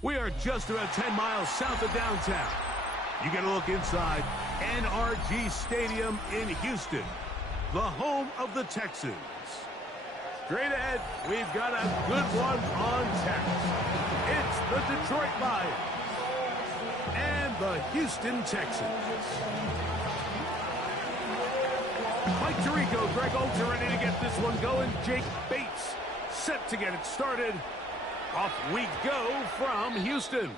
We are just about 10 miles south of downtown. You get a look inside NRG Stadium in Houston, the home of the Texans. Straight ahead, we've got a good one on tap. It's the Detroit Lions and the Houston Texans. Mike Tirico, Greg Olds are ready to get this one going. Jake Bates set to get it started. Off we go from Houston.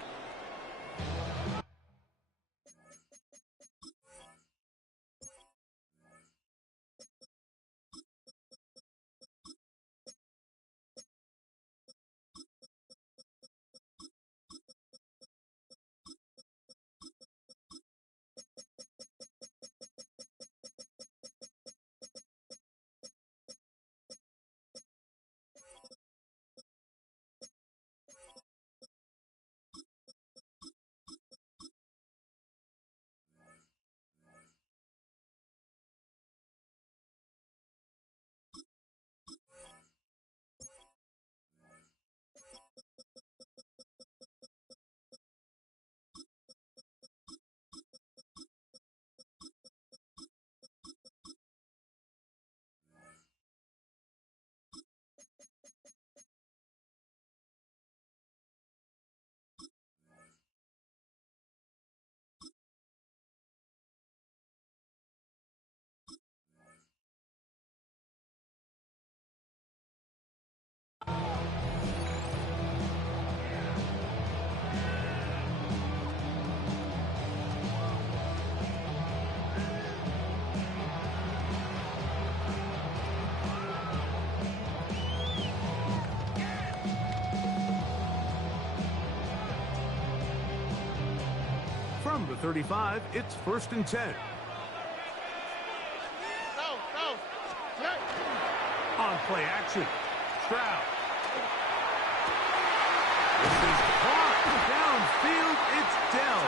From the 35, it's 1st and 10. On play action, Stroud. This is caught downfield. It's Dell.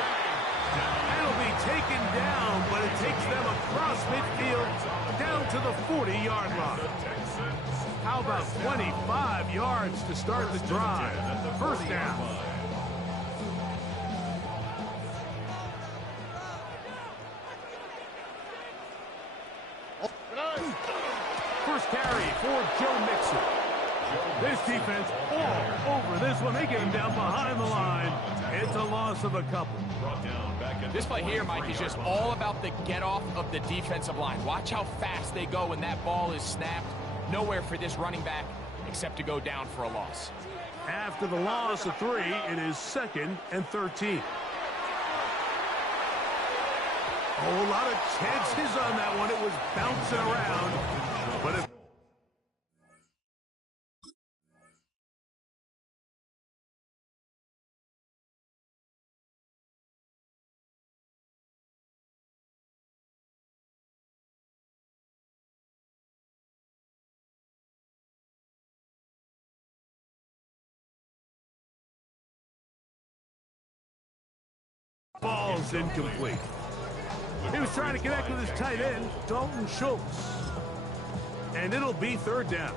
It'll be taken down, but it takes them across midfield down to the 40-yard line. How about 25 yards to start the drive? First down. First carry for Joe Mixon. This defense all over this one. They get him down behind the line. It's a loss of a couple. This play here, Mike, is just all about the get-off of the defensive line. Watch how fast they go when that ball is snapped. Nowhere for this running back except to go down for a loss. After the loss of 3, it is 2nd and 13. Oh, a lot of chances on that one. It was bouncing around. But it... Ball's incomplete. He was trying to connect with his tight end, Dalton Schultz. And it'll be 3rd down.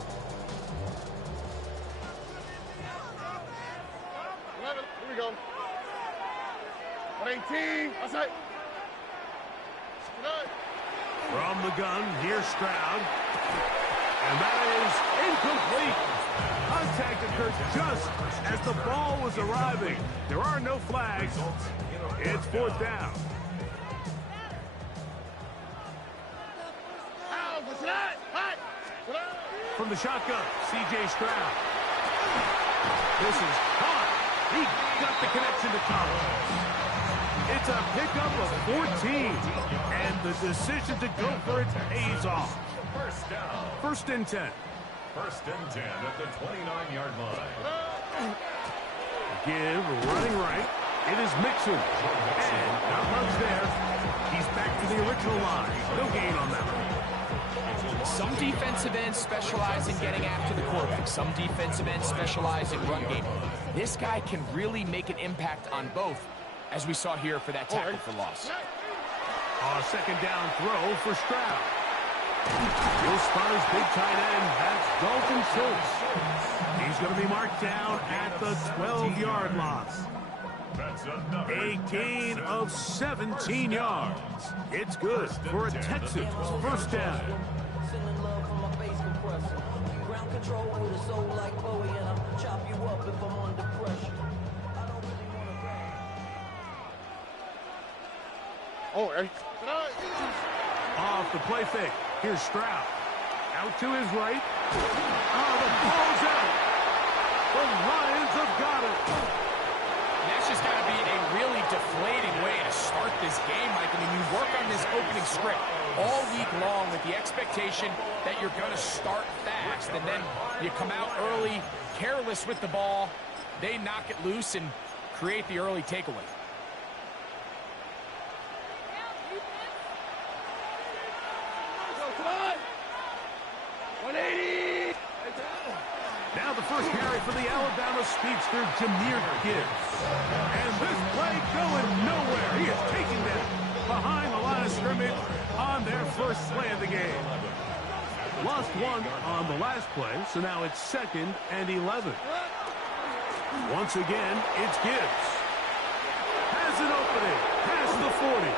11, here we go. 118, that's it. From the gun, here's Stroud. And that is incomplete. Contact occurred just as the ball was arriving. There are no flags. It's 4th down. From the shotgun, C.J. Stroud. This is caught. He got the connection to Collins. It's a pickup of 14. And the decision to go for it pays off. First down. 1st and 10. 1st and 10 at the 29-yard line. Give running right. It is Mixon. And not much there. He's back to the original line. No gain on that one. Some defensive ends specialize in getting after the quarterback. Some defensive ends specialize in run game. This guy can really make an impact on both, as we saw here for that tackle for loss. A 2nd down throw for Stroud. He'll spot his big tight end. That's Dalton Schultz. He's He's going to be marked down at the 12-yard line. A gain of 17 yards. It's good for a Texans first down. Oh, hey. Off the play fake. Here's Stroud. Out to his right. Oh, the ball's out. The Lions have got it. That's just got to be a really deflating way to start this game, Mike. I mean, you work on this opening script all week long with the expectation that you're going to start fast, and then you come out early, careless with the ball. They knock it loose and create the early takeaway. Now the first carry for the Alabama speedster, Jahmyr Gibbs. And this play going nowhere. He is taken down behind the line of scrimmage on their first play of the game. Lost one on the last play, so now it's 2nd and 11. Once again, it's Gibbs. Has an opening. Past the 40.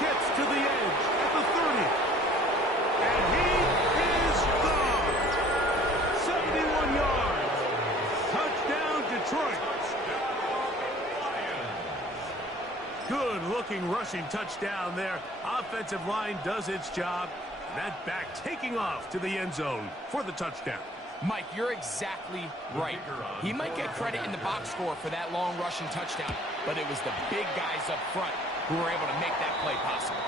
Gets to the edge at the 30. And he is gone. 71 yards. Touchdown, Detroit. Good-looking rushing touchdown there. Offensive line does its job. That back taking off to the end zone for the touchdown. Mike, you're exactly right. He might get credit in the box score for that long rushing touchdown, but it was the big guys up front who were able to make that play possible.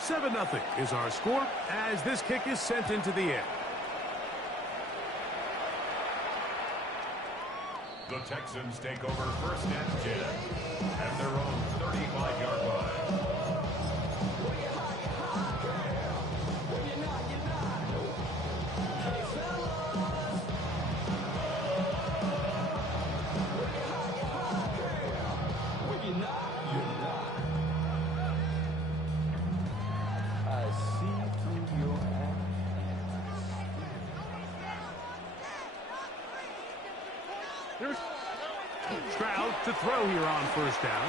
Seven 0 is our score as this kick is sent into the air. The Texans take over 1st and 10 at their own 35-yard line. Stroud to throw here on first down.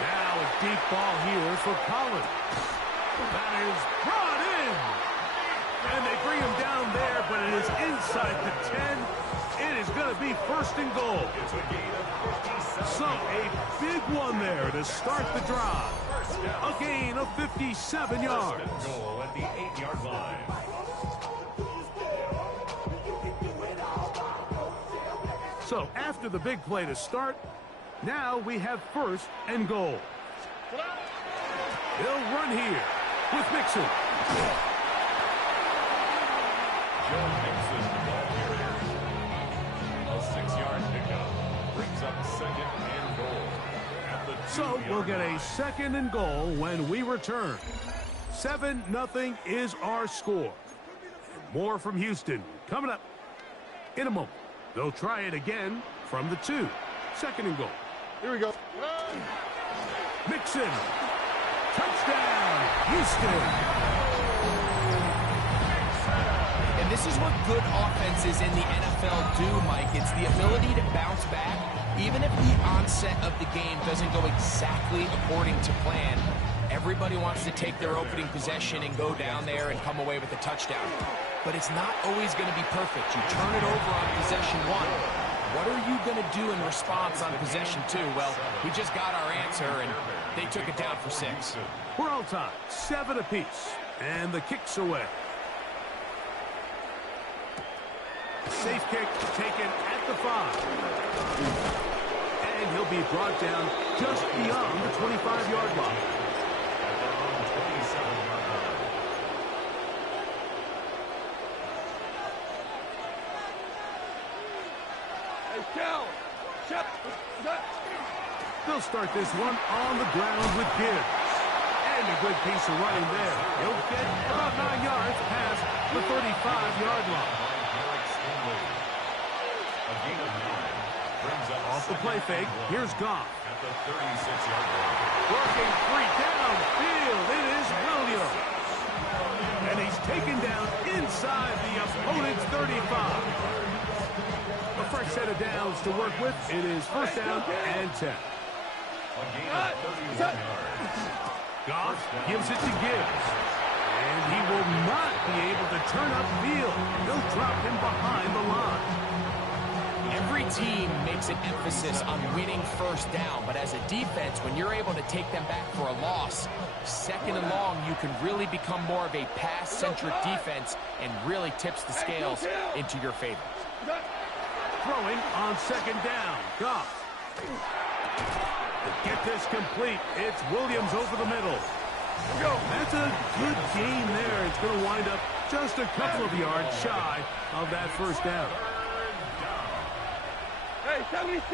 Now a deep ball here for Collins. That is brought in. And they bring him down there, but it is inside the 10. It is going to be 1st and goal. It's a gain of 57. So a big one there to start the drive. A gain of 57 yards. 1st and goal at the 8-yard line. So after the big play to start, now we have 1st and goal. They'll run here with Mixon. Joe Mixon, the ball carrier. A 6-yard pickup brings up 2nd and goal at the 2-yard So we'll get a 2nd and goal when we return. 7-0 is our score. More from Houston coming up in a moment. They'll try it again from the 2. 2nd and goal. Here we go. Mixon. Touchdown, Houston. And this is what good offenses in the NFL do, Mike. It's the ability to bounce back. Even if the onset of the game doesn't go exactly according to plan, everybody wants to take their opening possession and go down there and come away with a touchdown. But it's not always going to be perfect. You turn it over on possession 1. What are you going to do in response on possession 2? Well, we just got our answer, and they took it down for 6. We're all tied, 7 apiece, and the kick's away. Safe kick taken at the 5. And he'll be brought down just beyond the 25-yard line. They'll start this one on the ground with Gibbs. And And a good piece of running there. He'll get about 9 yards past the 35-yard line. Off the play fake, here's Goff. At the 36-yard line. Working free downfield, it is Williams. And he's taken down inside the opponent's 35. A fresh set of downs to work with. It is first down and 10. A gain of 31 yards. Goff gives it to Gibbs. And he will not be able to turn upfield. They'll drop him behind the line. Every team makes an emphasis on winning first down, but as a defense, when you're able to take them back for a loss, second and long, you can really become more of a pass-centric defense and really tips the scales into your favor. Throwing on second down. Goff. To get this complete, it's Williams over the middle. That's a good gain there. It's going to wind up just a couple of yards shy of that first down. Hey, 76.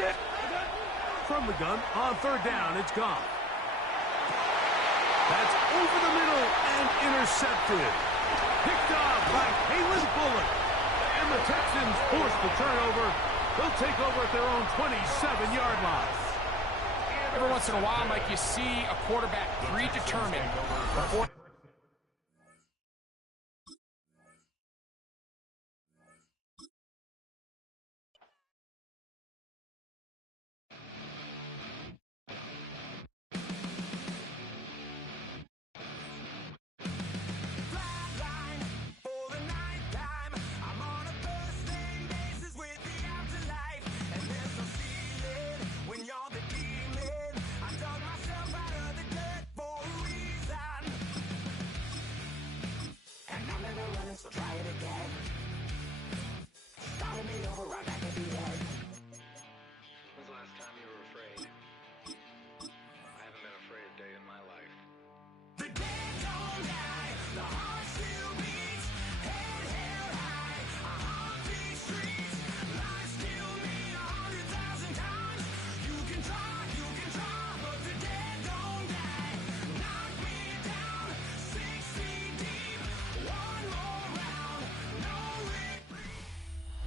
From the gun, on third down, it's Goff. That's over the middle and intercepted. Picked off by Kalen Bullock. And the Texans force the turnover. They'll take over at their own 27-yard line. Every once in a while, Mike, you see a quarterback predetermined before.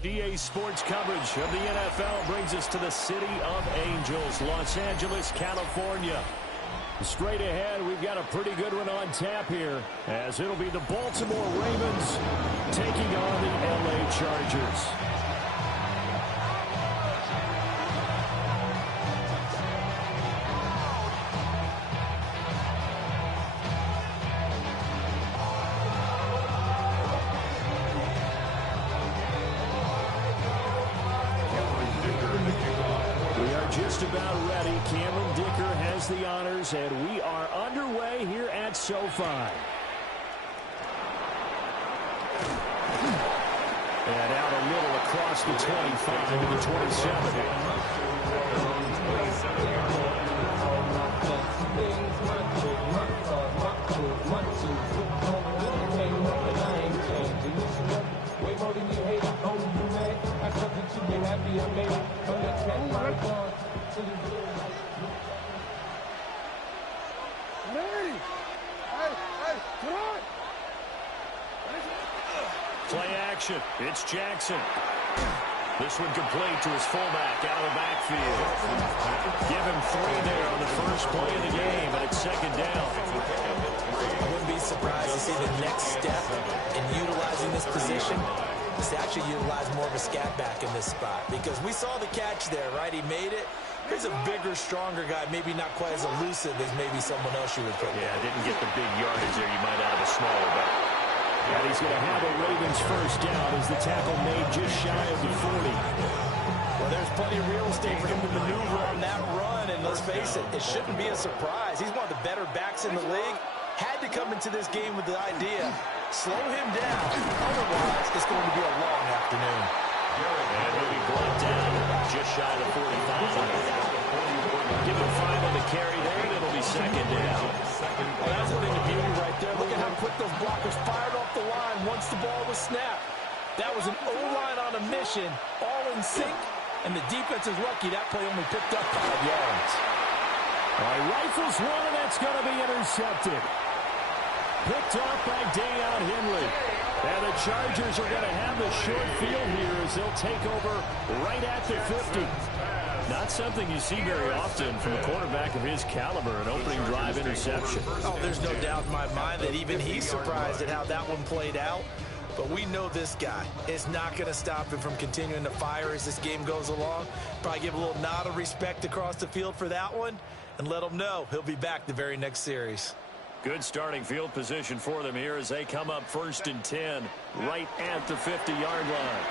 EA Sports coverage of the NFL brings us to the City of Angels, Los Angeles, California. Straight ahead, we've got a pretty good one on tap here, as it'll be the Baltimore Ravens taking on the LA Chargers. The honors, and we are underway here at SoFi. And out a little across the 25 to the 27. Play action. It's Jackson. This one complete to his fullback out of the backfield. Give him 3 there on the first play of the game, and it's second down. I wouldn't be surprised to see the next step in utilizing this position is to actually utilize more of a scat back in this spot, because we saw the catch there, right? He made it. He's a bigger, stronger guy, maybe not quite as elusive as maybe someone else you would put. Yeah, didn't get the big yardage there. You might out of a smaller back. And he's going to have a Ravens first down as the tackle made just shy of the 40. Well, there's plenty of real estate for him to maneuver on that run, and let's face it, it shouldn't be a surprise. He's one of the better backs in the league. Had to come into this game with the idea, slow him down. Otherwise, it's going to be a long afternoon. And he'll be brought down just shy of the 45. Give him 5 on the carry there, and it'll be second down. Well, that's a thing of beauty right there. Look at how quick those blockers fired off the line once the ball was snapped. That was an O-line on a mission, all in sync, and the defense is lucky that play only picked up 5 yards. Rifles one, and that's going to be intercepted. Picked off by Deion Henley. And the Chargers are going to have the short field here as they'll take over right at the 50. Not something you see very often from a quarterback of his caliber, an opening drive interception. Oh, there's no doubt in my mind that even he's surprised at how that one played out. But we know this guy is not going to stop him from continuing to fire as this game goes along. Probably give a little nod of respect across the field for that one and let him know he'll be back the very next series. Good starting field position for them here as they come up 1st and 10 right at the 50-yard line.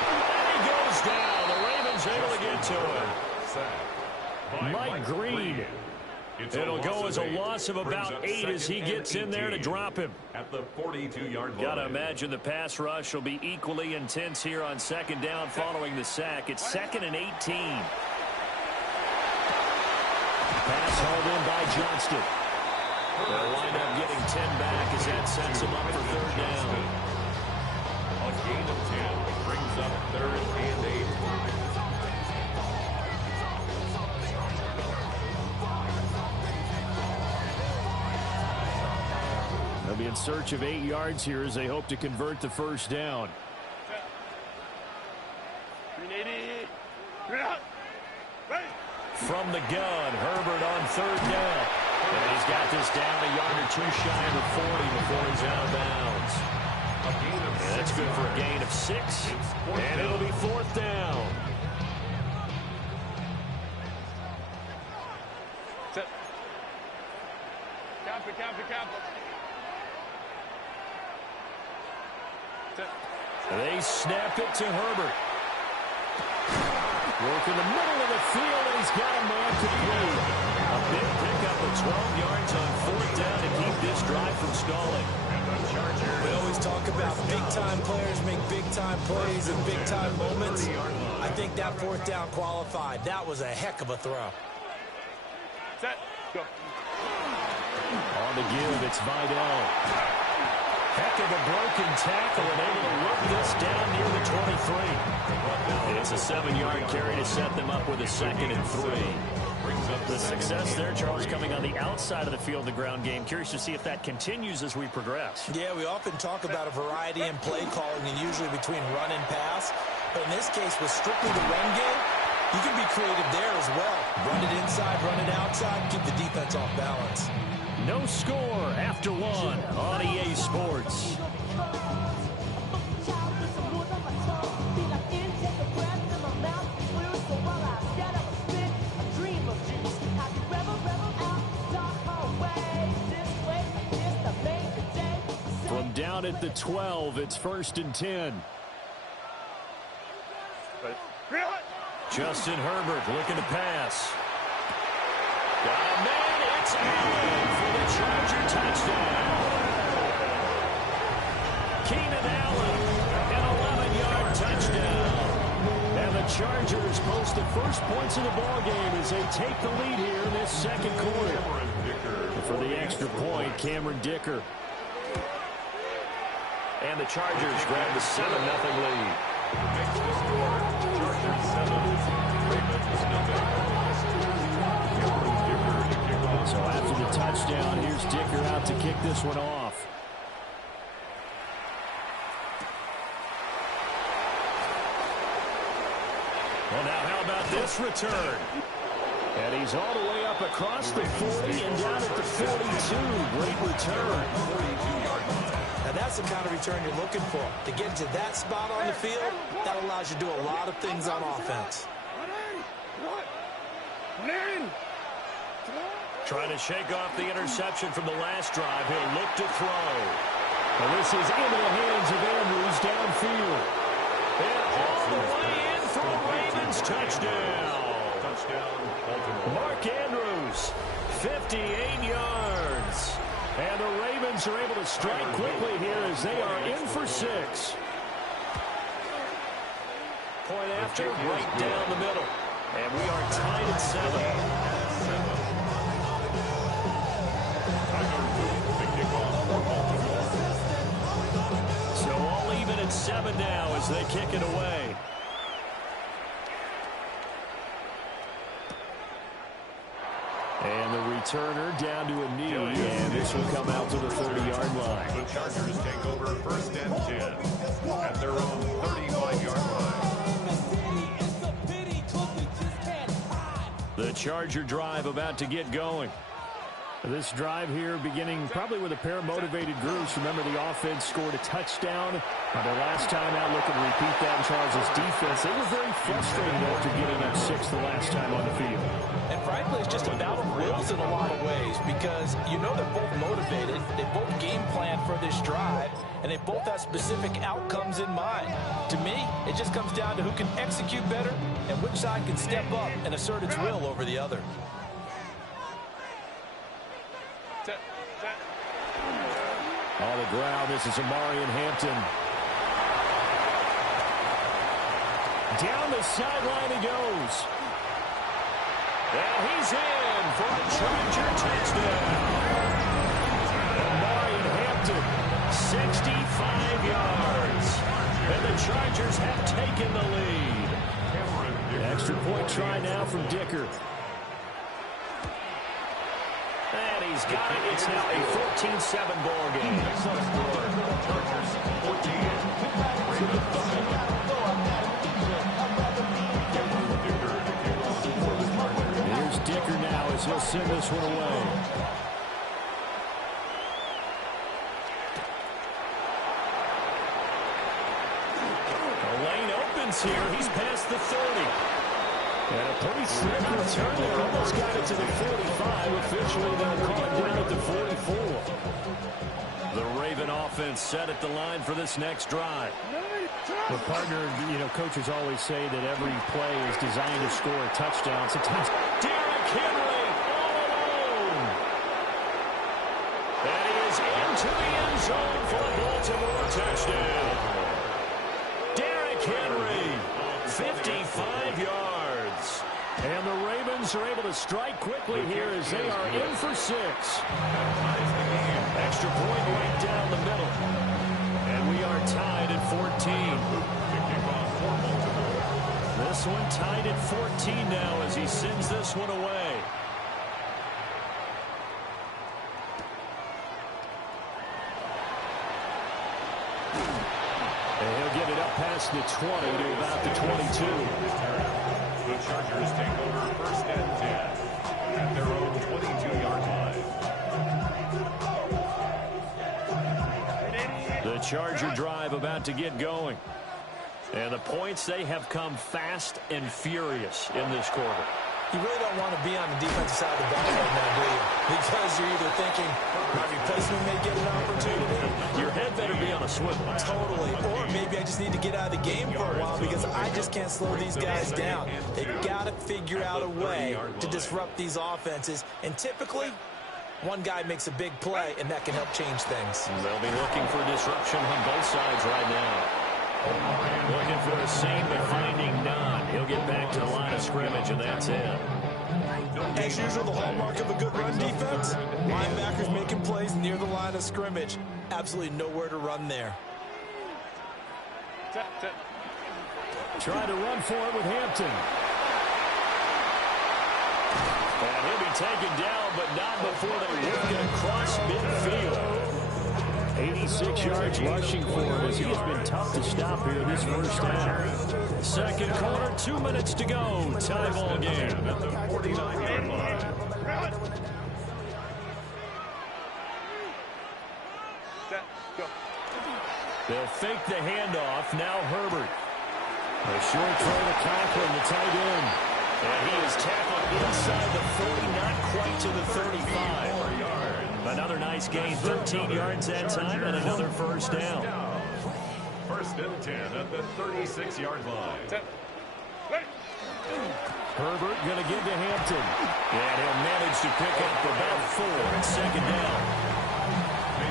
And he goes down. The Ravens able to get to him. Mike Green. It'll go as a loss of about 8 as he gets in there to drop him. At the 42-yard line. Got to imagine the pass rush will be equally intense here on 2nd down following the sack. It's 2nd and 18. Pass hauled in by Johnston. They'll wind up getting 10 back as that sets him up for 3rd down. A gain of 10 brings up 3rd and 8. They'll be in search of 8 yards here as they hope to convert the 1st down. From the gun, Herbert on 3rd down. And he's got this down a yard or 2 shy of the 40 before he's out of bounds. And that's good for a gain of 6. And it'll be 4th down. They snap it to Herbert. Work in the middle of the field, and he's got a man complete. A big pickup of 12 yards on 4th down to keep this drive from stalling. We always talk about big-time players make big-time plays in big-time moments. I think that 4th down qualified. That was a heck of a throw. Set. Go. On the give, it's Vidal. Heck of a broken tackle and able to work this down near the 23. It's a 7-yard carry to set them up with a 2nd and 3. The success there, Charles, coming on the outside of the field, the ground game. Curious to see if that continues as we progress. Yeah, we often talk about a variety in play calling and usually between run and pass. But in this case, with strictly the run game, you can be creative there as well. Run it inside, run it outside, keep the defense off balance. No score after 1 on EA Sports. From down at the 12, it's 1st and 10. Justin Herbert looking to pass. Got a man, it's Allen for the Charger touchdown. Keenan Allen, an 11-yard touchdown. And the Chargers post the first points of the ballgame as they take the lead here in this 2nd quarter. For the extra point, Cameron Dicker. And the Chargers grab the 7-0 lead. Makes the score. Chargers 7, Ravens nothing. So after the touchdown, here's Dicker out to kick this one off. Well, now how about this return? And he's all the way up across the 40 and down at the 42. Great return. Now that's the kind of return you're looking for. To get to that spot on the field, that allows you to do a lot of things on offense. Trying to shake off the interception from the last drive. He'll look to throw. And this is into the hands of Andrews downfield. And all the way in for a Ravens touchdown. Mark Andrews, 58 yards. And the Ravens are able to strike quickly here as they are in for 6. Point after, right down the middle. And we are tied at 7. So all even at 7 now as they kick it returner down to a knee, and this will come out to the 30-yard line. The Chargers take over 1st and 10 at their own 35-yard line. The Charger drive about to get going. This drive here beginning probably with a pair of motivated groups. Remember, the offense scored a touchdown on their last time out. Looking to repeat that in Charles' defense. They were very frustrated after getting up 6 the last time on the field. And frankly, it's just a battle of wills in a lot of ways because you know they're both motivated. They both game plan for this drive, and they both have specific outcomes in mind. To me, it just comes down to who can execute better and which side can step up and assert its will over the other. On the ground, this is Amari and Hampton. Down the sideline he goes. And he's in for a Charger touchdown. Amari and Hampton, 65 yards. And the Chargers have taken the lead. Extra point try now from Dicker. And he's got it. It's now a 14-7 ball game. Here's Dicker now as he'll send this one away. The lane opens here. He's past the 30. And a pretty slick return there. Almost got it to the 45. Officially, they'll call it down at the 44. The Raven offense set at the line for this next drive. The partner, coaches always say that every play is designed to score a touchdown. Sometimes Derrick Henry all alone. And he is into the end zone for a Baltimore touchdown. Derrick Henry, 55 yards. And the Ravens are able to strike quickly here as they are in for 6. Extra point right down the middle. And we are tied at 14. This one tied at 14 now as he sends this one away. And he'll give it up past the 20 to about the 22. The Chargers take over 1st and 10 at their own 22-yard line. The Charger drive about to get going. And the points, they have come fast and furious in this quarter. You really don't want to be on the defensive side of the ball right now, do you? Because you're either thinking my replacement may get an opportunity. Your head better be on a swivel. Totally. Or maybe I just need to get out of the game for a while because I just can't slow these guys down. They've got to figure out a way to disrupt these offenses. And typically, one guy makes a big play, and that can help change things. They'll be looking for disruption on both sides right now. Looking for a seam, but finding none. He'll get back to the line of scrimmage, and that's it. As usual, the hallmark of a good run defense, linebackers making plays near the line of scrimmage. Absolutely nowhere to run there. Try to run for it with Hampton. And he'll be taken down, but not before they work it across midfield. 86 yards rushing for him as he has been tough to stop here this first half. Second quarter, 2 minutes to go. Tie ball game. At the 49-yard line. They'll fake the handoff. Now Herbert. A short throw to Conklin, the tight end. And he is tackled inside the 40, not quite to the 35. Another nice gain, 13 yards that time, and another first down. 1st and 10 at the 36-yard line. Herbert going to give to Hampton. And he'll manage to pick up about 4 at second down.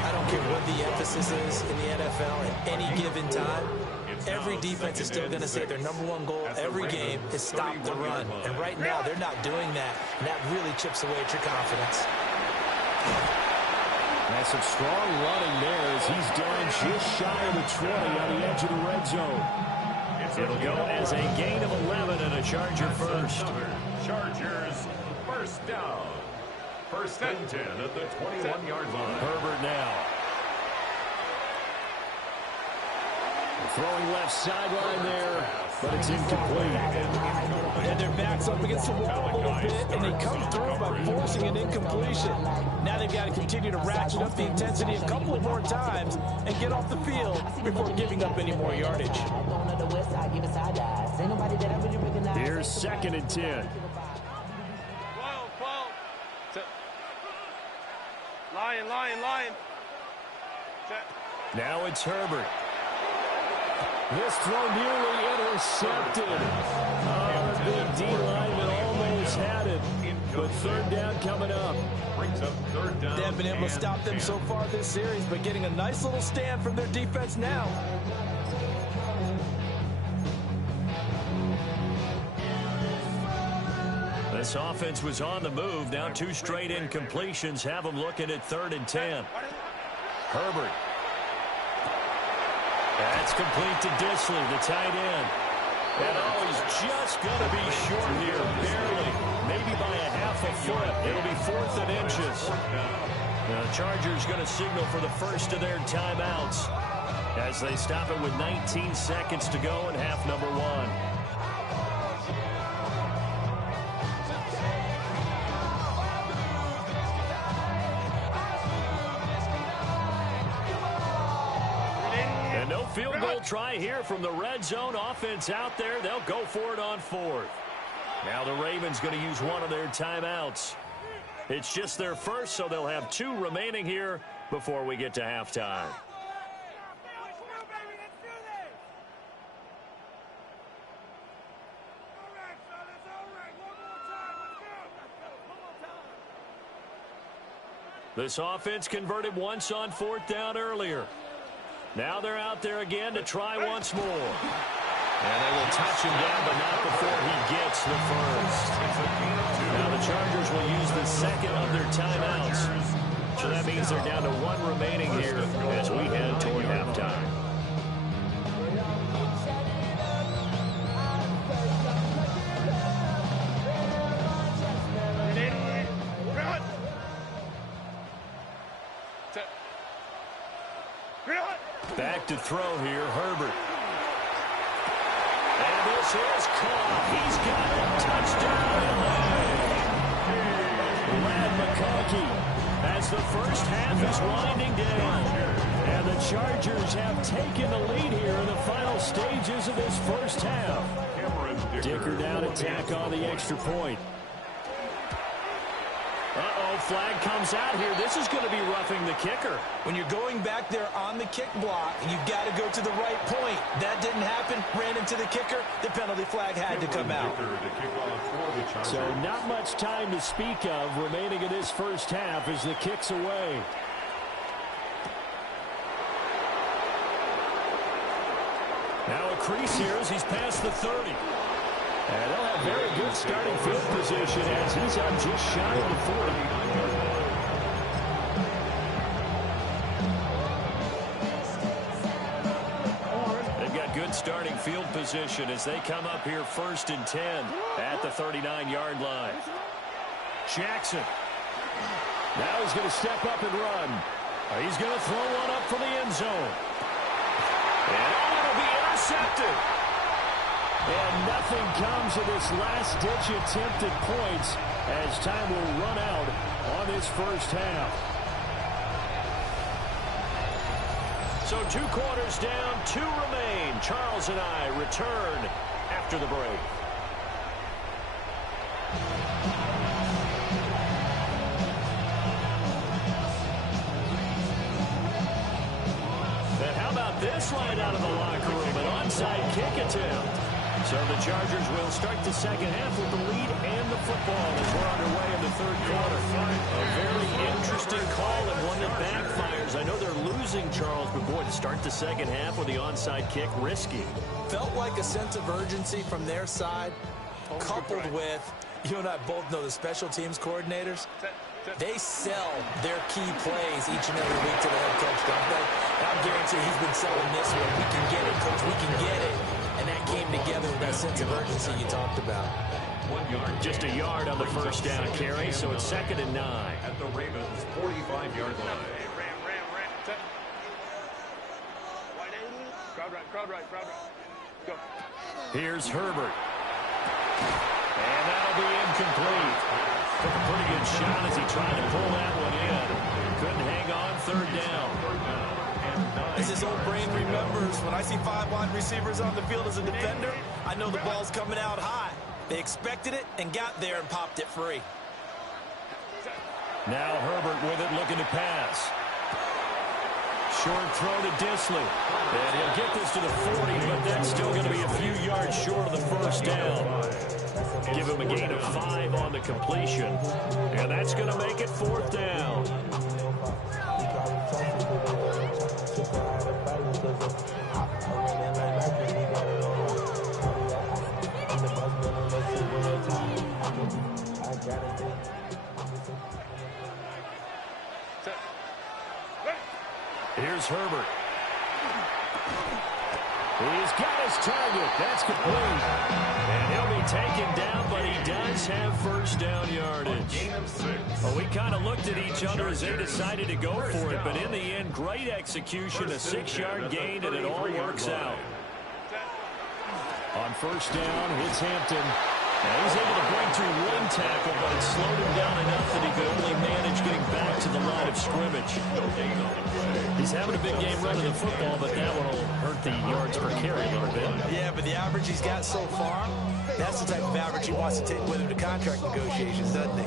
I don't care what the emphasis is in the NFL at any given time. Every defense is still going to say their #1 goal every game is stop the run. And right now, they're not doing that. And that really chips away at your confidence. That's some strong running there as he's down just shy of the 20 on the edge of the red zone. It'll go as a gain of 11 and a Charger first. Chargers first down. First and 10 at the 21-yard line. Herbert now. Throwing left sideline there, but it's incomplete. And their back's up against the wall a little bit, and they come through by forcing an incompletion. Now they've got to continue to ratchet up the intensity a couple of more times and get off the field before giving up any more yardage. Here's 2nd and 10. 12. Lion. Now it's Herbert. This throw nearly intercepted. The D lineman almost had it. But 3rd down coming up. Brings up 3rd down. They haven't been able to stop them so far this series, but getting a nice little stand from their defense now. This offense was on the move. Now 2 straight incompletions have them looking at 3rd and 10. Herbert. That's complete to Disley, the tight end. And he's just going to be short here, barely. Maybe by a half a foot. It'll be 4th and inches. The Chargers going to signal for the first of their timeouts as they stop it with 19 seconds to go in half number 1. Field goal try here from the red zone. Offense out there. They'll go for it on 4th. Now the Ravens going to use one of their timeouts. It's just their first, so they'll have 2 remaining here before we get to halftime. This offense converted once on 4th down earlier. Now they're out there again to try once more. And they will touch him down, but not before he gets the first. Now the Chargers will use the 2nd of their timeouts. So that means they're down to 1 remaining here as we head toward halftime. Back to throw here, Herbert. And this is caught. He's got a touchdown. Brad McConkey as the first half is winding down. And the Chargers have taken the lead here in the final stages of this first half. Dicker down attack on the extra point. Flag comes out here. This is going to be roughing the kicker. When you're going back there on the kick block, and you've got to go to the right point. That didn't happen. Ran into the kicker. The penalty flag had to come out. So not much time to speak of remaining in this first half as the kick's away. Now a crease here as he's past the 30. And they'll have very good starting field position as he's on just shy of the 40. They've got good starting field position as they come up here 1st and 10 at the 39-yard line. Jackson. Now he's going to step up and run. He's going to throw one up for the end zone. And it'll be intercepted. And nothing comes of this last-ditch attempt at points as time will run out on this first half. So 2 quarters down, 2 remain. Charles and I return after the break. And how about this line out of the locker room? An onside kick attempt. So the Chargers will start the second half with the lead and the football as we're underway in the 3rd quarter. A very interesting call and one that backfires. I know they're losing, Charles, but boy, to start the second half with the onside kick, risky. Felt like a sense of urgency from their side, coupled with, you and I both know the special teams coordinators. They sell their key plays each and every week to the head coach, don't they? And I guarantee he's been selling this one. We can get it, coach. We can get it. And that came together with that sense of urgency you talked about. 1 yard. Just a yard on the first down carry, so it's 2nd and 9. At the Ravens' 45-yard line. Ram. Set. Crowd right. Go. Here's Herbert. And that'll be incomplete. Took a pretty good shot as he tried to pull that one in. Couldn't hang on, 3rd down. As his old brain remembers, when I see 5 wide receivers on the field as a defender, I know the ball's coming out high. They expected it and got there and popped it free. Now Herbert with it, looking to pass. Short throw to Disley. And he'll get this to the 40, but that's still going to be a few yards short of the first down. Give him a gain of 5 on the completion. And that's going to make it 4th down. Here's Herbert. He's got his target. That's complete. And he'll be taken down, but he does have first down yardage. Well, we kind of looked at each other as they decided to go for it, but in the end, great execution, a 6-yard gain, and it all works out. On first down, it's Hampton. And he's able to break through 1 tackle, but it slowed him down enough that he could only manage getting back to the line of scrimmage. He's having a big game running the football, but that one will hurt the yards per carry a little bit. Yeah, but the average he's got so far, that's the type of average he wants to take with him to contract negotiations, doesn't he?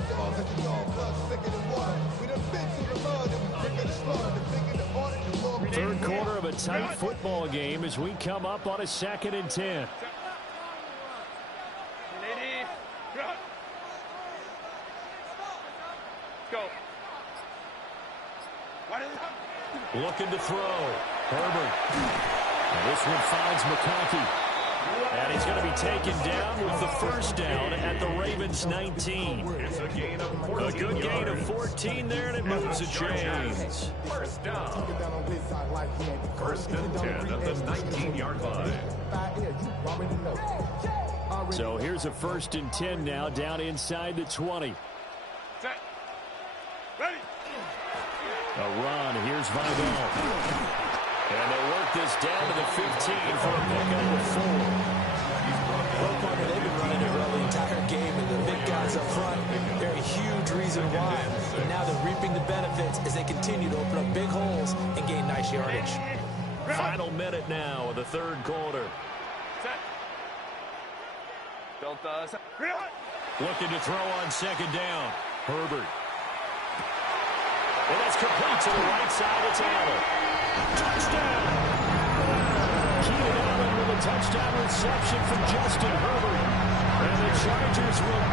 3rd quarter of a tight football game as we come up on a 2nd and 10. Go. Looking to throw. Herbert. And this one finds McConkey. And he's going to be taken down with the first down at the Ravens' 19. It's a gain of 14 A good gain of yards. 14 there, and it moves the chains. First down. 1st and 10 at the 19-yard line. So here's a 1st and 10 now, down inside the 20. Set. Ready. A run. Here's Vidal. And they work this down to the 15 for a pickup of 4. Well, partner, they've been running it well the entire game, and the big guys up front, they're a huge reason why. And now they're reaping the benefits as they continue to open up big holes and gain nice yardage. Final minute now of the 3rd quarter. Set. Delta. Set. Looking to throw on 2nd down. Herbert. And that's complete to the right side. It's Allen. Touchdown! Keenan Allen with a touchdown reception from Justin Herbert. And the Chargers will